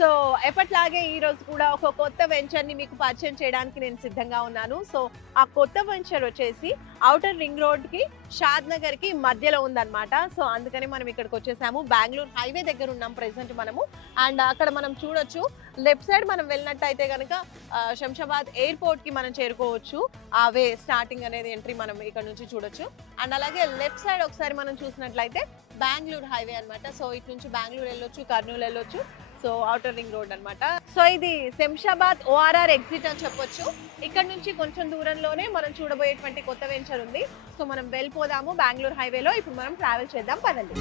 So ఎప్పట్లాగే ఈ రోజు కూడా ఒక కొత్త వెంచర్ ని మీకు పరిచయం చేయడానికి నేను సిద్ధంగా ఉన్నాను. సో ఆ కొత్త వెంచర్ వచ్చేసి ఔటర్ రింగ్ రోడ్ కి షాద్ నగర్ కి మధ్యలో ఉందన్నమాట. సో అందుకని మనం ఇక్కడికి వచ్చేసాము. బెంగళూరు హైవే దగ్గర ఉన్నాం ప్రెసెంట్ మనము. అండ్ అక్కడ మనం చూడొచ్చు, లెఫ్ట్ సైడ్ మనం వెళ్ళినట్టయితే కనుక శంషాబాద్ ఎయిర్పోర్ట్ కి మనం చేరుకోవచ్చు. ఆ వే స్టార్టింగ్ అనేది ఎంట్రీ మనం ఇక్కడ నుంచి చూడొచ్చు. అండ్ అలాగే లెఫ్ట్ సైడ్ ఒకసారి మనం చూసినట్లయితే బెంగళూరు హైవే అన్నమాట. సో ఇటు నుంచి బెంగళూరు వెళ్ళొచ్చు, కర్నూలు వెళ్ళొచ్చు. సో ఔటర్ రింగ్ రోడ్ అన్నమాట. సో ఇది శంషాబాద్ ఓఆర్ఆర్ ఎగ్జిట్ అని చెప్పొచ్చు. ఇక్కడ నుంచి కొంచెం దూరంలోనే మనం చూడబోయేటువంటి కొత్త వెంచర్ ఉంది. సో మనం వెళ్ళిపోదాము బెంగళూరు హైవేలో. ఇప్పుడు మనం ట్రావెల్ చేద్దాం, పదండి.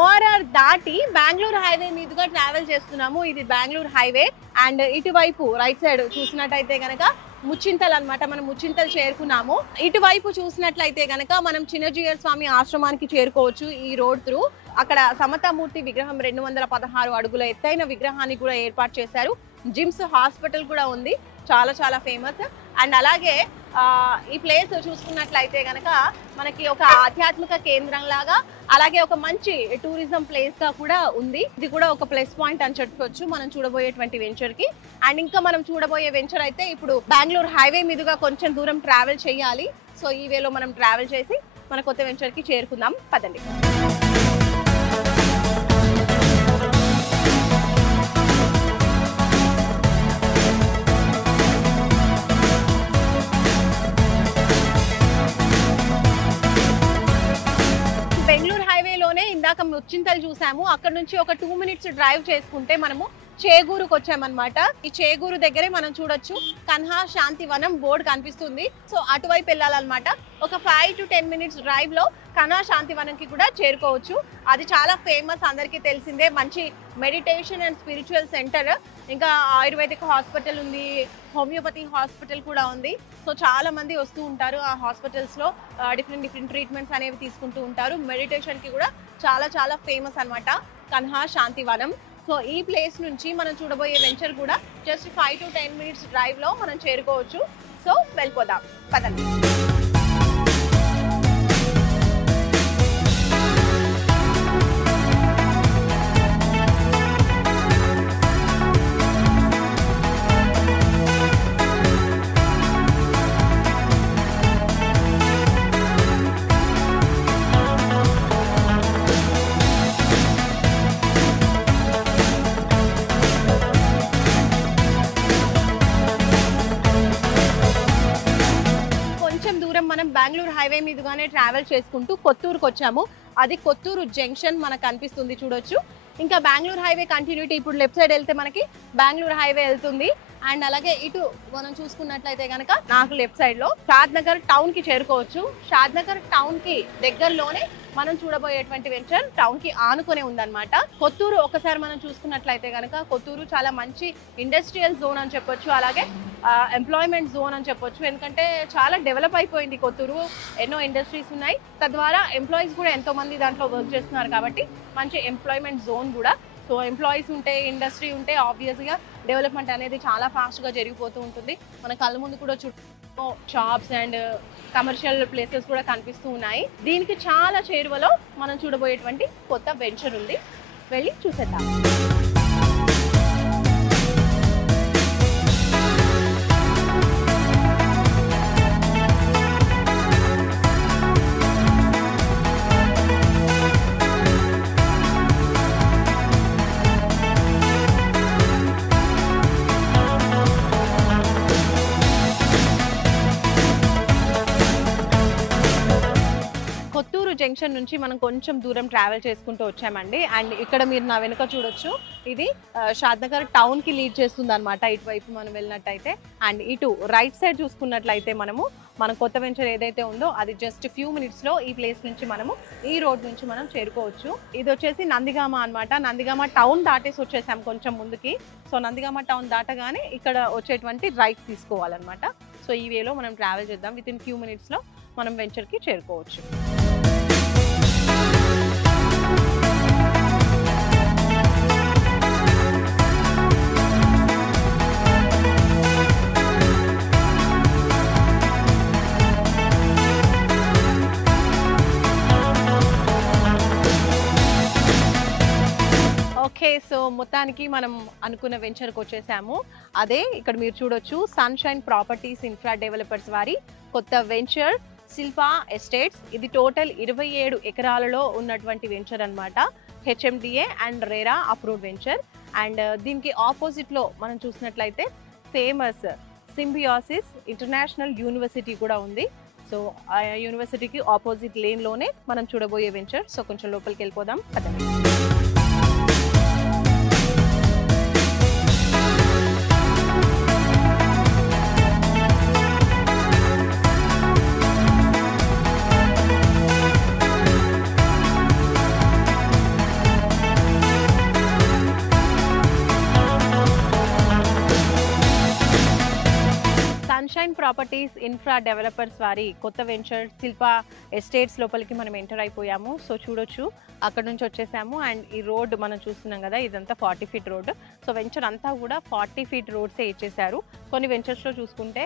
ఓఆర్ఆర్ దాటి బెంగళూరు హైవే మీదుగా ట్రావెల్ చేస్తున్నాము. ఇది బెంగళూరు హైవే. అండ్ ఇటువైపు రైట్ సైడ్ చూసినట్టయితే గనక ముచ్చింతల్ అన్నమాట. మనం ముచ్చింతల్ చేరుకున్నాము. ఇటువైపు చూసినట్లయితే గనక మనం చిన్నజీయర్ స్వామి ఆశ్రమానికి చేరుకోవచ్చు ఈ రోడ్ త్రూ. అక్కడ సమతామూర్తి విగ్రహం 216 అడుగుల ఎత్తైన విగ్రహాన్ని కూడా ఏర్పాటు చేశారు. జిమ్స్ హాస్పిటల్ కూడా ఉంది, చాలా చాలా ఫేమస్. అండ్ అలాగే ఈ ప్లేస్ చూసుకున్నట్లయితే కనుక మనకి ఒక ఆధ్యాత్మిక కేంద్రం లాగా, అలాగే ఒక మంచి టూరిజం ప్లేస్ గా కూడా ఉంది. ఇది కూడా ఒక ప్లస్ పాయింట్ అని చెప్పొచ్చు మనం చూడబోయేటువంటి వెంచర్ కి. అండ్ ఇంకా మనం చూడబోయే వెంచర్ అయితే ఇప్పుడు బెంగళూరు హైవే మీదుగా కొంచెం దూరం ట్రావెల్ చేయాలి. సో ఈ వేలో మనం ట్రావెల్ చేసి మన కొత్త వెంచర్ కి చేరుకుందాం, పదండి. ఇందాక ముచ్చింతలు చూసాము. అక్కడ నుంచి ఒక 2 మినిట్స్ డ్రైవ్ చేసుకుంటే మనము చేగూరుకు వచ్చామన్నమాట. ఈ చేగూరు దగ్గరే మనం చూడొచ్చు కన్హా శాంతివనం బోర్డు కనిపిస్తుంది. సో అటువైపు వెళ్ళాలన్నమాట. ఒక 5 to 10 మినిట్స్ డ్రైవ్ లో కన్హా శాంతివనంకి కూడా చేరుకోవచ్చు. అది చాలా ఫేమస్, అందరికీ తెలిసిందే. మంచి మెడిటేషన్ అండ్ స్పిరిచువల్ సెంటర్. ఇంకా ఆయుర్వేదిక్ హాస్పిటల్ ఉంది, హోమియోపతి హాస్పిటల్ కూడా ఉంది. సో చాలా మంది వస్తూ ఉంటారు ఆ హాస్పిటల్స్ లో, డిఫరెంట్ ట్రీట్మెంట్స్ అనేవి తీసుకుంటూ ఉంటారు. మెడిటేషన్ కి కూడా చాలా చాలా ఫేమస్ అన్నమాట కన్హా శాంతివనం. సో ఈ ప్లేస్ నుంచి మనం చూడబోయే వెంచర్ కూడా జస్ట్ 5 to 10 మినిట్స్ డ్రైవ్ లో మనం చేరుకోవచ్చు. సో వెళ్ళిపోదాం, పదండి. మనం బెంగళూరు హైవే మీదుగానే ట్రావెల్ చేసుకుంటూ కొత్తూరుకు వచ్చాము. అది కొత్తూరు జంక్షన్ మనకు కనిపిస్తుంది, చూడొచ్చు. ఇంకా బెంగళూరు హైవే కంటిన్యూటీ ఇప్పుడు లెఫ్ట్ సైడ్ వెళ్తే మనకి బెంగళూరు హైవే వెళ్తుంది. అండ్ అలాగే ఇటు మనం చూసుకున్నట్లయితే కనుక నాకు లెఫ్ట్ సైడ్ లో షాద్ నగర్ టౌన్ కి చేరుకోవచ్చు. షాద్ నగర్ టౌన్ కి దగ్గరలోనే మనం చూడబోయేటువంటి వెంచర్ టౌన్ కి ఆనుకునే ఉందన్నమాట. కొత్తూరు ఒకసారి మనం చూసుకున్నట్లయితే కనుక కొత్తూరు చాలా మంచి ఇండస్ట్రియల్ జోన్ అని చెప్పొచ్చు, అలాగే ఎంప్లాయ్మెంట్ జోన్ అని చెప్పొచ్చు. ఎందుకంటే చాలా డెవలప్ అయిపోయింది కొత్తూరు. ఎన్నో ఇండస్ట్రీస్ ఉన్నాయి, తద్వారా ఎంప్లాయీస్ కూడా ఎంతో మంది దాంట్లో వర్క్ చేస్తున్నారు. కాబట్టి మంచి ఎంప్లాయ్మెంట్ జోన్ కూడా. సో ఎంప్లాయీస్ ఉంటే, ఇండస్ట్రీ ఉంటే ఆబ్వియస్గా డెవలప్మెంట్ అనేది చాలా ఫాస్ట్గా జరిగిపోతూ ఉంటుంది. మన కళ్ళ ముందు కూడా చుట్టూ షాప్స్ అండ్ కమర్షియల్ ప్లేసెస్ కూడా కనిపిస్తూ ఉన్నాయి. దీనికి చాలా చేరువలో మనం చూడబోయేటువంటి కొత్త వెంచర్ ఉంది, వెళ్ళి చూసేద్దాం. జంక్షన్ నుంచి మనం కొంచెం దూరం ట్రావెల్ చేసుకుంటూ వచ్చామండి. అండ్ ఇక్కడ మీరు నా వెనుక చూడొచ్చు, ఇది షాద్నగర్ టౌన్ కి లీడ్ చేస్తుంది అనమాట ఇటువైపు మనం వెళ్ళినట్టయితే. అండ్ ఇటు రైట్ సైడ్ చూసుకున్నట్లయితే మన కొత్త వెంచర్ ఏదైతే ఉందో అది జస్ట్ ఫ్యూ మినిట్స్ లో ఈ ప్లేస్ నుంచి మనము ఈ రోడ్ నుంచి మనం చేరుకోవచ్చు. ఇది వచ్చేసి నందిగామ అనమాట. నందిగామ టౌన్ దాటేసి వచ్చేసాం కొంచెం ముందుకి. సో నందిగామ టౌన్ దాటగానే ఇక్కడ వచ్చేటువంటి రైట్ తీసుకోవాలన్నమాట. సో ఈ వేలో మనం ట్రావెల్ చేద్దాం. విత్ ఇన్ ఫ్యూ మినిట్స్ లో మనం వెంచర్ కి చేరుకోవచ్చు. ఓకే, సో మొత్తానికి మనం అనుకున్న వెంచర్కి వచ్చేసాము. అదే ఇక్కడ మీరు చూడొచ్చు, సన్షైన్ ప్రాపర్టీస్ ఇన్ఫ్రా డెవలపర్స్ వారి కొత్త వెంచర్ శిల్పా ఎస్టేట్స్. ఇది టోటల్ 27 ఎకరాలలో ఉన్నటువంటి వెంచర్ అనమాట. HMDA and RERA approved venture. And దీనికి ఆపోజిట్లో మనం చూసినట్లయితే ఫేమస్ సింబియాసిస్ ఇంటర్నేషనల్ యూనివర్సిటీ కూడా ఉంది. సో ఆ యూనివర్సిటీకి ఆపోజిట్ లేన్లోనే మనం చూడబోయే వెంచర్. సో కొంచెం లోపలికి వెళ్ళిపోదాం కదండి. సన్షైన్ ప్రాపర్టీస్ ఇన్ఫ్రా డెవలపర్స్ వారి కొత్త వెంచర్ శిల్పా ఎస్టేట్స్ లోపలికి మనం ఎంటర్ అయిపోయాము. సో చూడొచ్చు, అక్కడ నుంచి వచ్చేసాము. అండ్ ఈ రోడ్ మనం చూస్తున్నాం కదా, ఇదంతా 40 ఫీట్ రోడ్. సో వెంచర్ అంతా కూడా 40 ఫీట్ రోడ్సే ఇచ్చేసారు. కొన్ని వెంచర్స్లో చూసుకుంటే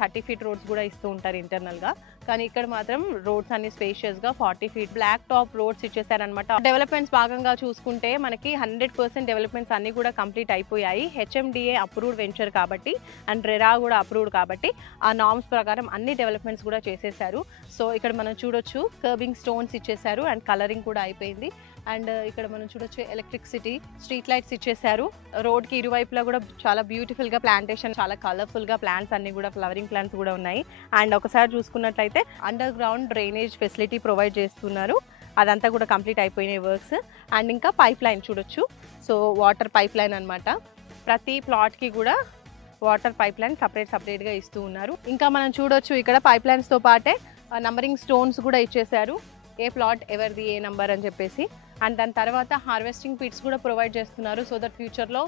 30 ఫీట్ రోడ్స్ కూడా ఇస్తూ ఉంటారు ఇంటర్నల్గా. కానీ ఇక్కడ మాత్రం రోడ్స్ అన్ని స్పేషియస్గా 40 ఫీట్ బ్లాక్ టాప్ రోడ్స్ ఇచ్చేసారనమాట. డెవలప్మెంట్స్ భాగంగా చూసుకుంటే మనకి 100% డెవలప్మెంట్స్ అన్ని కూడా కంప్లీట్ అయిపోయాయి. హెచ్ఎండిఏ అప్రూవ్డ్ వెంచర్ కాబట్టి అండ్ రెరా కూడా అప్రూవ్డ్ కాబట్టి ఆ నార్మ్స్ ప్రకారం అన్ని డెవలప్మెంట్స్ కూడా చేసేసారు. సో ఇక్కడ మనం చూడొచ్చు, కర్బింగ్ స్టోన్స్ ఇచ్చేసారు అండ్ కలరింగ్ కూడా అయిపోయింది. అండ్ ఇక్కడ మనం చూడొచ్చు, ఎలక్ట్రిసిటీ స్ట్రీట్ లైట్స్ ఇచ్చేసారు. రోడ్ కి ఇరువైపులా కూడా చాలా బ్యూటిఫుల్ గా ప్లాంటేషన్, చాలా కలర్ఫుల్ గా ప్లాంట్స్ అన్ని కూడా, ఫ్లవరింగ్ ప్లాంట్స్ కూడా ఉన్నాయి. అండ్ ఒకసారి చూసుకున్నట్లయితే under ground drainage facility provide చేస్తున్నారు. అదంతా కూడా కంప్లీట్ అయిపోయినాయి వర్క్స్. అండ్ ఇంకా పైప్ లైన్ చూడొచ్చు. సో వాటర్ పైప్ లైన్ అనమాట. ప్రతి ప్లాట్ కి కూడా వాటర్ పైప్ లైన్ సపరేట్గా ఇస్తూ ఉన్నారు. ఇంకా మనం చూడొచ్చు, ఇక్కడ పైప్ లైన్స్తో పాటే నంబరింగ్ స్టోన్స్ కూడా ఇచ్చేసారు. ఏ ప్లాట్ ఎవరిది ఏ నంబర్ అని చెప్పేసి. అండ్ దాని తర్వాత హార్వెస్టింగ్ పిట్స్ కూడా ప్రొవైడ్ చేస్తున్నారు. సో దట్ ఫ్యూచర్లో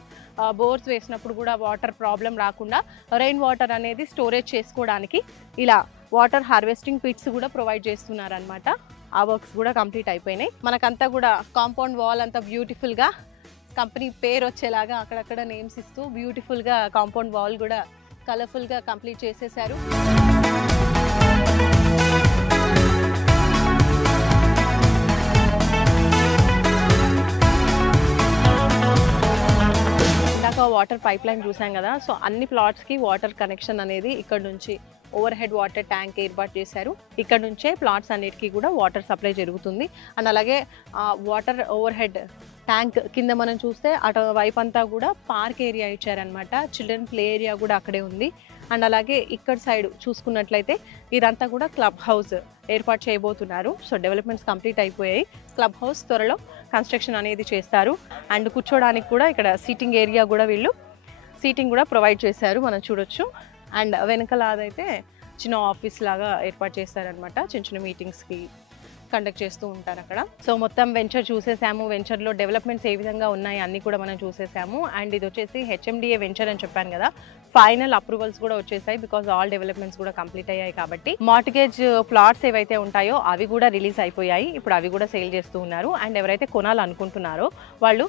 బోర్స్ వేసినప్పుడు కూడా వాటర్ ప్రాబ్లం రాకుండా రెయిన్ వాటర్ అనేది స్టోరేజ్ చేసుకోవడానికి ఇలా వాటర్ హార్వెస్టింగ్ పిట్స్ కూడా ప్రొవైడ్ చేస్తున్నారు అనమాట. ఆ వర్క్స్ కూడా కంప్లీట్ అయిపోయినాయి. మనకంతా కూడా కాంపౌండ్ వాల్ అంతా బ్యూటిఫుల్గా కంపెనీ పేరు వచ్చేలాగా అక్కడక్కడ నేమ్స్ ఇస్తూ బ్యూటిఫుల్గా కాంపౌండ్ వాల్ కూడా కలర్ఫుల్గా కంప్లీట్ చేసేసారు. ఇందాక వాటర్ పైప్ లైన్ చూసాం కదా. సో అన్ని ప్లాట్స్కి వాటర్ కనెక్షన్ అనేది ఇక్కడ నుంచి ఓవర్ హెడ్ వాటర్ ట్యాంక్ ఏర్పాటు చేశారు. ఇక్కడ నుంచే ప్లాట్స్ అన్నిటికీ కూడా వాటర్ సప్లై జరుగుతుంది. అండ్ అలాగే వాటర్ ఓవర్ హెడ్ ట్యాంక్ కింద మనం చూస్తే అటు వైపు అంతా కూడా పార్క్ ఏరియా ఇచ్చారనమాట. చిల్డ్రన్ ప్లే ఏరియా కూడా అక్కడే ఉంది. అండ్ అలాగే ఇక్కడ సైడ్ చూసుకున్నట్లయితే ఇదంతా కూడా క్లబ్ హౌస్ ఏర్పాటు చేయబోతున్నారు. సో డెవలప్మెంట్స్ కంప్లీట్ అయిపోయాయి. క్లబ్ హౌస్ త్వరలో కన్స్ట్రక్షన్ అనేది చేస్తారు. అండ్ కూర్చోడానికి కూడా ఇక్కడ సీటింగ్ ఏరియా కూడా వీళ్ళు సీటింగ్ కూడా ప్రొవైడ్ చేశారు, మనం చూడొచ్చు. అండ్ వెనకాల అదైతే చిన్న ఆఫీస్ లాగా ఏర్పాటు చేస్తారనమాట. చిన్న చిన్న మీటింగ్స్కి కండక్ట్ చేస్తూ ఉంటారు అక్కడ. సో మొత్తం వెంచర్ చూసేసాము. వెంచర్లో డెవలప్మెంట్స్ ఏ విధంగా ఉన్నాయి అన్నీ కూడా మనం చూసేసాము. అండ్ ఇది వచ్చేసి హెచ్ఎండిఏ వెంచర్ అని చెప్పాను కదా, ఫైనల్ అప్రూవల్స్ కూడా వచ్చేసాయి. బికాజ్ ఆల్ డెవలప్మెంట్స్ కూడా కంప్లీట్ అయ్యాయి కాబట్టి. మార్టిగేజ్ ప్లాట్స్ ఏవైతే ఉంటాయో అవి కూడా రిలీజ్ అయిపోయాయి. ఇప్పుడు అవి కూడా సేల్ చేస్తూ ఉన్నారు. అండ్ ఎవరైతే కొనాలనుకుంటున్నారో వాళ్ళు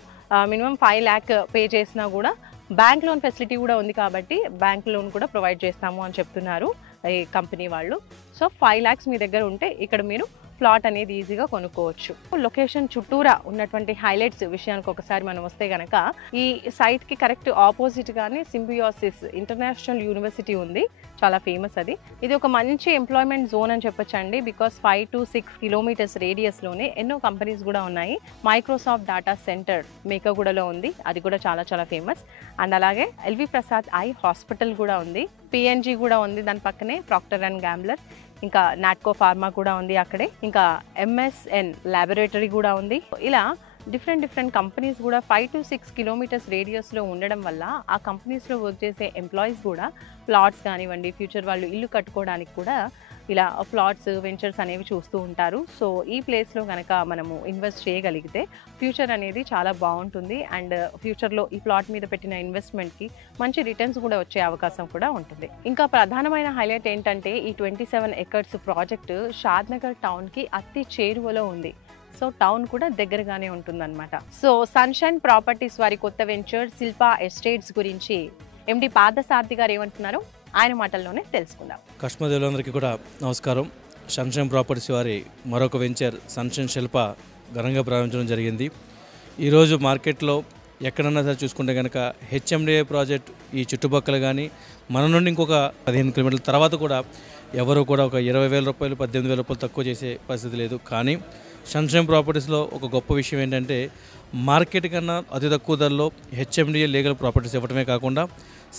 మినిమం 5 lakh పే చేసినా కూడా బ్యాంక్ లోన్ ఫెసిలిటీ కూడా ఉంది కాబట్టి బ్యాంక్ లోన్ కూడా ప్రొవైడ్ చేస్తాము అని చెప్తున్నారు ఈ కంపెనీ వాళ్ళు. సో 5 lakhs మీ దగ్గర ఉంటే ఇక్కడ మీరు ప్లాట్ అనేది ఈజీగా కొనుక్కోవచ్చు. లొకేషన్ చుట్టూరా ఉన్నటువంటి హైలైట్స్ విషయానికి ఒకసారి మనం వస్తే కనుక, ఈ సైట్కి కరెక్ట్ ఆపోజిట్గానే సింబియాసిస్ ఇంటర్నేషనల్ యూనివర్సిటీ ఉంది, చాలా ఫేమస్ అది. ఇది ఒక మంచి ఎంప్లాయ్మెంట్ జోన్ అని చెప్పొచ్చండి. బికాస్ 5 to 6 kilometers రేడియస్లోనే ఎన్నో కంపెనీస్ కూడా ఉన్నాయి. మైక్రోసాఫ్ట్ డేటా సెంటర్ మేకగూడలో ఉంది, అది కూడా చాలా చాలా ఫేమస్. అండ్ అలాగే ఎల్వి ప్రసాద్ ఐ హాస్పిటల్ కూడా ఉంది, పిఎన్జీ కూడా ఉంది దాని పక్కనే, ప్రాక్టర్ అండ్ గ్యాంబ్లర్. ఇంకా నాట్కో ఫార్మా కూడా ఉంది అక్కడే, ఇంకా MSN ల్యాబొరేటరీ కూడా ఉంది. ఇలా డిఫరెంట్ కంపెనీస్ కూడా 5 to 6 కిలోమీటర్స్ రేడియస్లో ఉండడం వల్ల ఆ కంపెనీస్లో వర్క్ చేసే ఎంప్లాయీస్ కూడా ప్లాట్స్ కానివ్వండి, ఫ్యూచర్ వాళ్ళు ఇల్లు కట్టుకోవడానికి కూడా ఇలా ప్లాట్స్ వెంచర్స్ అనేవి చూస్తూ ఉంటారు. సో ఈ ప్లేస్లో కనుక మనము ఇన్వెస్ట్ చేయగలిగితే ఫ్యూచర్ అనేది చాలా బాగుంటుంది. అండ్ ఫ్యూచర్లో ఈ ప్లాట్ మీద పెట్టిన ఇన్వెస్ట్మెంట్కి మంచి రిటర్న్స్ కూడా వచ్చే అవకాశం కూడా ఉంటుంది. ఇంకా ప్రధానమైన హైలైట్ ఏంటంటే ఈ 27 ఎకర్స్ ప్రాజెక్టు షాద్నగర్ టౌన్కి అతి చేరువలో ఉంది. సో టౌన్ కూడా దగ్గరగానే ఉంటుందన్నమాట. సో సన్షైన్ ప్రాపర్టీస్ వారి కొత్త వెంచర్ శిల్పా ఎస్టేట్స్ గురించి MD పార్థసారథి గారు ఏమంటున్నారు ఆయన మాటల్లోనే తెలుసుకుందాం. కస్టమర్లందరికీ కూడా నమస్కారం. సన్షైన్ ప్రాపర్టీస్ వారి మరొక వెంచర్ సన్షైన్ శిల్ప ఘనంగా ప్రారంభించడం జరిగింది. ఈరోజు మార్కెట్లో ఎక్కడన్నా సరే చూసుకుంటే కనుక HMDA ప్రాజెక్ట్ ఈ చుట్టుపక్కల కానీ మన నుండి ఇంకొక 15 కిలోమీటర్ల తర్వాత కూడా ఎవరు కూడా ఒక 20,000 రూపాయలు 18,000 రూపాయలు తక్కువ చేసే పరిస్థితి లేదు. కానీ సన్షైన్ ప్రాపర్టీస్లో ఒక గొప్ప విషయం ఏంటంటే మార్కెట్ కన్నా అతి తక్కువ ధరలో HMDA లీగల్ ప్రాపర్టీస్ ఇవ్వడమే కాకుండా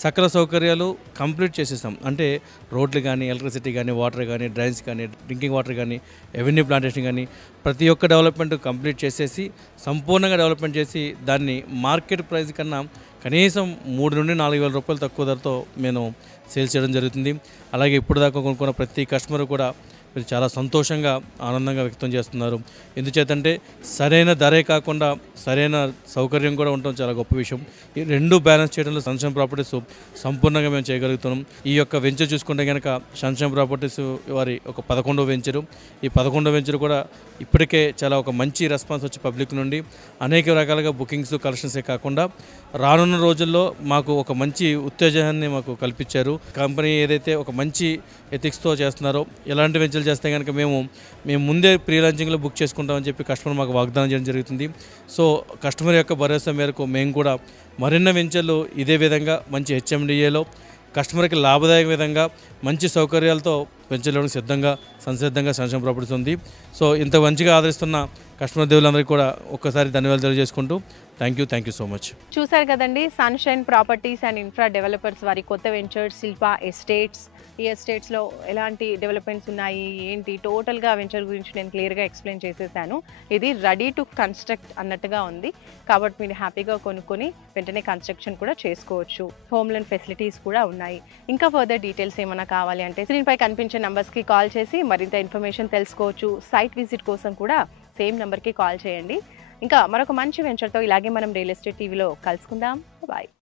సకల సౌకర్యాలు కంప్లీట్ చేసేసాం. అంటే రోడ్లు కానీ, ఎలక్ట్రిసిటీ కానీ, వాటర్ కానీ, డ్రైన్స్ కానీ, డ్రింకింగ్ వాటర్ కానీ, ఎవెన్యూ ప్లాంటేషన్ కానీ ప్రతి ఒక్క డెవలప్మెంట్ కంప్లీట్ చేసేసి సంపూర్ణంగా డెవలప్మెంట్ చేసి దాన్ని మార్కెట్ ప్రైస్ కన్నా కనీసం 3 నుండి 4,000 రూపాయలు తక్కువ ధరతో మేము సేల్ చేయడం జరుగుతుంది. అలాగే ఇప్పుడు దాకా కొనుక్కున్న ప్రతి కస్టమర్ కూడా మీరు చాలా సంతోషంగా ఆనందంగా వ్యక్తం చేస్తున్నారు. ఎందుచేతంటే సరైన ధరే కాకుండా సరైన సౌకర్యం కూడా ఉండటం చాలా గొప్ప విషయం. ఈ రెండు బ్యాలెన్స్ చేయడంలో సన్షైన్ ప్రాపర్టీస్ సంపూర్ణంగా మేము చేయగలుగుతున్నాం. ఈ యొక్క వెంచర్ చూసుకుంటే కనుక సన్షైన్ ప్రాపర్టీస్ వారి ఒక 11వ వెంచరు. ఈ 11వ వెంచర్ కూడా ఇప్పటికే చాలా ఒక మంచి రెస్పాన్స్ వచ్చి పబ్లిక్ నుండి అనేక రకాలుగా బుకింగ్స్ కలెక్షన్సే కాకుండా రానున్న రోజుల్లో మాకు ఒక మంచి ఉత్తేజాన్ని మాకు కల్పించారు. కంపెనీ ఏదైతే ఒక మంచి ఎథిక్స్తో చేస్తున్నారో ఎలాంటి వెంచర్లు చేస్తే కనుక మేము ముందే ప్రీ లాంచింగ్లో బుక్ చేసుకుంటామని చెప్పి కస్టమర్ మాకు వాగ్దానం చేయడం జరుగుతుంది. సో కస్టమర్ యొక్క భరోసా మేరకు మేము కూడా మరిన్ని వెంచర్లు ఇదే విధంగా మంచి HMDAలో కస్టమర్కి లాభదాయక విధంగా మంచి సౌకర్యాలతో పెంచడానికి సంసిద్ధంగా సన్షైన్ ప్రాపర్టీస్ ఉంది. సో ఇంత మంచిగా ఆదరిస్తున్న కస్టమర్ దేవులందరికీ కూడా ఒక్కసారి ధన్యవాదాలు తెలియజేసుకుంటూ థ్యాంక్ యూ సో మచ్. చూసారు కదండి, sunshine properties and infra developers వారి కొత్త వెంచర్ శిల్పా ఎస్టేట్స్. ఈ ఎస్టేట్స్లో ఎలాంటి డెవలప్మెంట్స్ ఉన్నాయి ఏంటి టోటల్గా వెంచర్ గురించి నేను క్లియర్గా ఎక్స్ప్లెయిన్ చేసేసాను. ఇది రెడీ టు కన్స్ట్రక్ట్ అన్నట్టుగా ఉంది కాబట్టి మీరు హ్యాపీగా కొనుక్కొని వెంటనే కన్స్ట్రక్షన్ కూడా చేసుకోవచ్చు. హోమ్ లోన్ ఫెసిలిటీస్ కూడా ఉన్నాయి. ఇంకా ఫర్దర్ డీటెయిల్స్ ఏమైనా కావాలి అంటే స్క్రీన్పై కనిపించే నెంబర్స్కి కాల్ చేసి మరింత ఇన్ఫర్మేషన్ తెలుసుకోవచ్చు. సైట్ విజిట్ కోసం కూడా సేమ్ నెంబర్కి కాల్ చేయండి. ఇంకా మరొక మంచి వెంచర్తో ఇలాగే మనం రియల్ ఎస్టేట్ టీవీలో కలుసుకుందాం. బాయ్.